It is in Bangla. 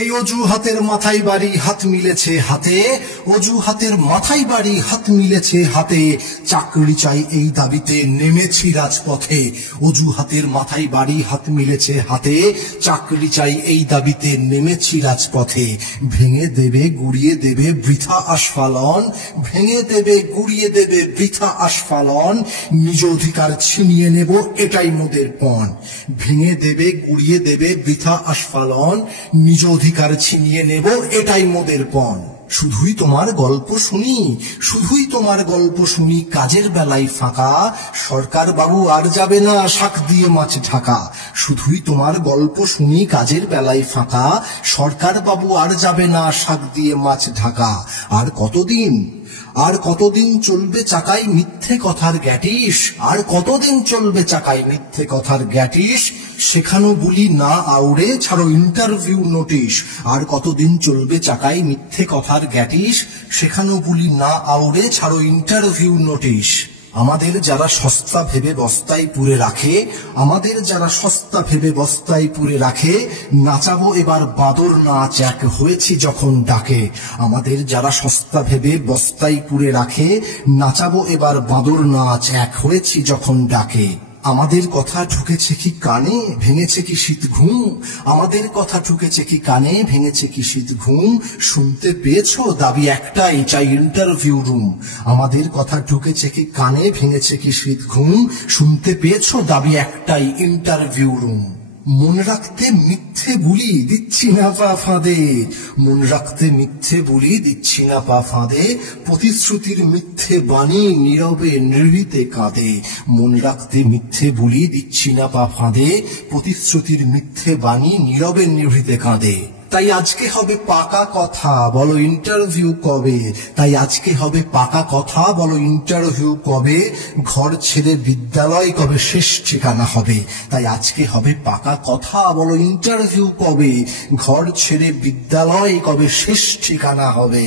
এই অজুহাতের মাথায় বাড়ি হাত মিলেছে হাতে, অজুহাতের মাথায় বাড়ি হাত মিলেছে হাতে, চাকরি চাই এই দাবিতে নেমেছি রাজপথে। অজুহাতের মাথায় বাড়ি হাত মিলেছে হাতে, চাকরি চাই এই দাবিতে নেমেছি রাজপথে। ভেঙে দেবে গুড়িয়ে দেবে বৃথা আস্ফালন, ভেঙে দেবে গুড়িয়ে দেবে বৃথা আস্ফালন, নিজ অধিকার ছিনিয়ে নেব এটাই মোদের পণ। ভেঙে দেবে গুড়িয়ে দেবে বৃথা আস্ফালন, নিজ অধিকার ছিনিয়ে নেব এটাই মোদের পণ। শুধুই তোমার গল্প শুনি, শুধুই তোমার গল্প শুনি, কাজের বেলায় ফাঁকা, সরকার বাবু আর যাবে না শাক দিয়ে মাছ ঢাকা। শুধুই তোমার গল্প শুনি, কাজের বেলায় ফাঁকা, সরকার বাবু আর যাবে না শাক দিয়ে মাছ ঢাকা। আর কতদিন, আর কতদিন চলবে চাকায় মিথ্যে কথার গ্যাটিস, আর কতদিন চলবে চাকায় মিথ্যে কথার গ্যাটিস, শেখানো বুলি না আউড়ে ছাড়ো ইন্টারভিউ নোটিশ। আর কতদিন চলবে চাকায় মিথ্যে কথার গ্যাটিস, শেখানো বুলি না আউড়ে ছাড়ো ইন্টারভিউ নোটিশ। আমাদের যারা সস্তা ভেবে বস্তায় পুরে রাখে, আমাদের যারা সস্তা ভেবে বস্তায় পুরে রাখে, নাচাবো এবার বাদর নাচ এক হয়েছি যখন ডাকে। আমাদের যারা সস্তা ভেবে বস্তায় পুরে রাখে, নাচাবো এবার বাদর নাচ এক হয়েছি যখন ডাকে। আমাদের কথা ঢুকেছে কি কানে, ভেঙেছে কি শীত ঘুম, আমাদের কথা ঢুকেছে কি কানে, ভেঙেছে কি শীত ঘুম, শুনতে পেয়েছো দাবি একটাই চাই ইন্টারভিউ রুম। আমাদের কথা ঢুকেছে কি কানে, ভেঙেছে কি শীত ঘুম, শুনতে পেয়েছো দাবি একটাই ইন্টারভিউ রুম। মন রাখতে মিথ্যে বুলি দিচ্ছি না পা ফাঁদে, মন রাখতে মিথ্যে বুলি দিচ্ছি না পা ফাঁদে, প্রতিশ্রুতির মিথ্যে বাণী নীরবে নিভৃতে কাঁদে। মন রাখতে মিথ্যে বুলি দিচ্ছি না পা ফাঁদে, প্রতিশ্রুতির মিথ্যে বাণী নীরবে নিভৃতে কাঁদে। তাই আজকে হবে পাকা কথা, বলো ইন্টারভিউ কবে, তাই আজকে হবে পাকা কথা, বলো ইন্টারভিউ কবে, ঘর ছেড়ে বিদ্যালয় কবে শেষ ঠিকানা হবে। তাই আজকে হবে পাকা কথা, বলো ইন্টারভিউ কবে, ঘর ছেড়ে বিদ্যালয় কবে শেষ ঠিকানা হবে।